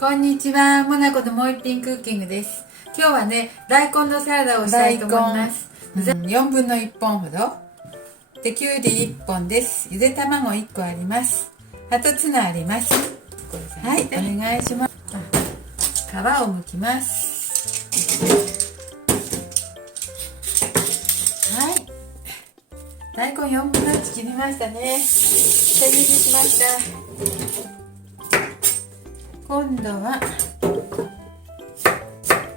こんにちは、モナコのもう一品クッキングです。今日はね、大根のサラダをしたいと思います。4分の1本ほどで、きゅうり1本です。ゆで卵1個あります。あとツナあります。はい、お願いします。皮を剥きます。はい、大根4分の1切りましたね。千切りしました。今度は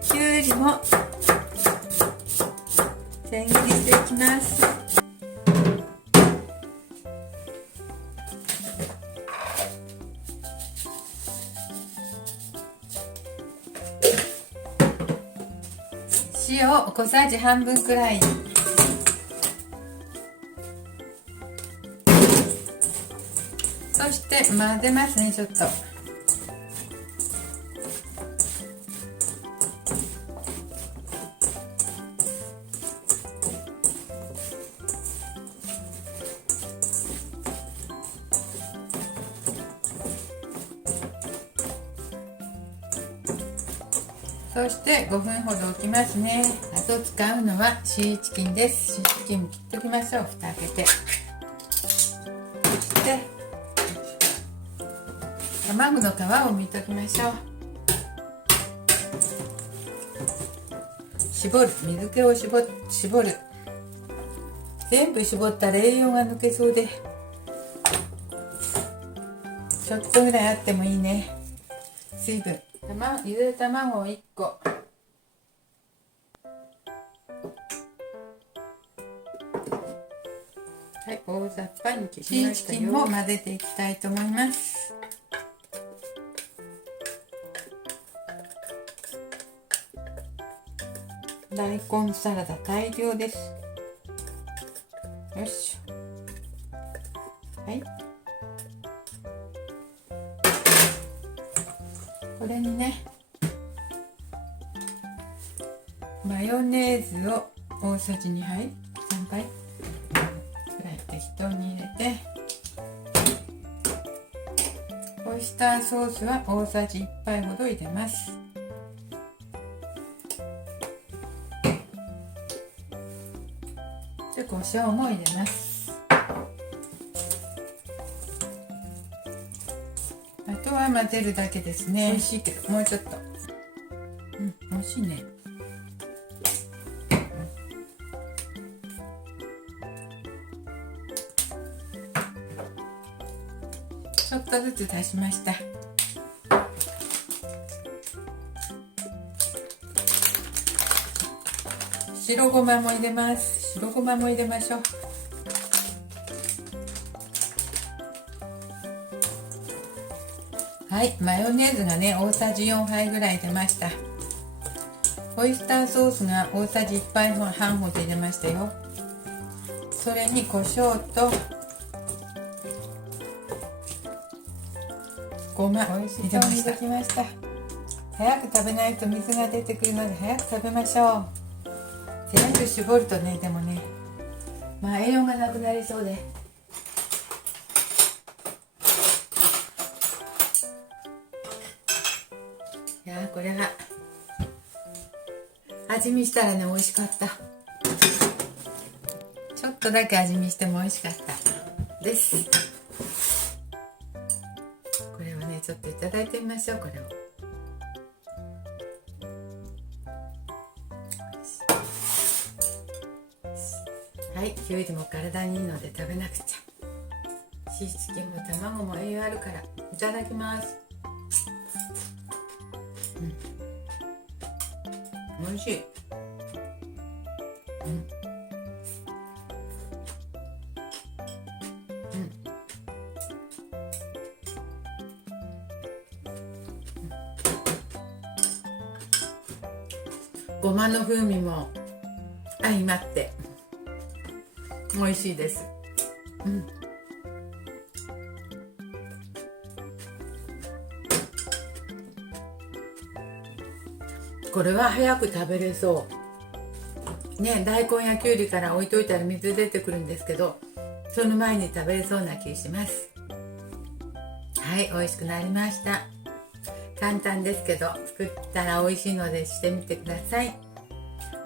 きゅうりも千切りしていきます。塩を小さじ半分くらい。そして混ぜますね、ちょっと。そして5分ほど置きますね。あと使うのはシーチキンです。シーチキンも切っておきましょう。蓋開けて。そして卵の皮を剥いておきましょう。絞る、水気を絞る。全部絞ったら栄養が抜けそうで、ちょっとぐらいあってもいいね。水分。ゆで卵を1個。はい、大雑把に切りましたよ。シーチキンも混ぜていきたいと思います。大根サラダ大量です。よし。はい。これにね、マヨネーズを大さじ2杯、3杯くらい適当に入れて、オイスターソースは大さじ1杯ほど入れます。で、胡椒も入れます。あとは混ぜるだけですね。美味しいけど、もうちょっと。美味しいね。ちょっとずつ足しました。白ごまも入れます。白ごまも入れましょう。はい、マヨネーズがね、大さじ4杯ぐらい出ました。オイスターソースが大さじ1杯半ほど入れましたよ。それに胡椒とごま入れました。早く食べないと水が出てくるので早く食べましょう。全部絞るとね、でもね、栄養がなくなりそうで。いやー、これは味見したらね、美味しかった。ちょっとだけ味見しても美味しかったです。これをね、ちょっといただいてみましょう。これをはい、きゅうりも体にいいので食べなくちゃ。シーチキンも卵も栄養あるから。いただきます。美味しい。ごまの風味も相まって美味しいです。これは早く食べれそうね。大根やきゅうりから置いといたら水出てくるんですけど、その前に食べれそうな気します。はい、美味しくなりました。簡単ですけど作ったら美味しいのでしてみてください。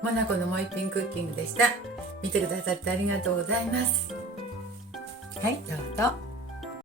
モナコのもう一品クッキングでした。見てくださってありがとうございます。はい、どうぞ。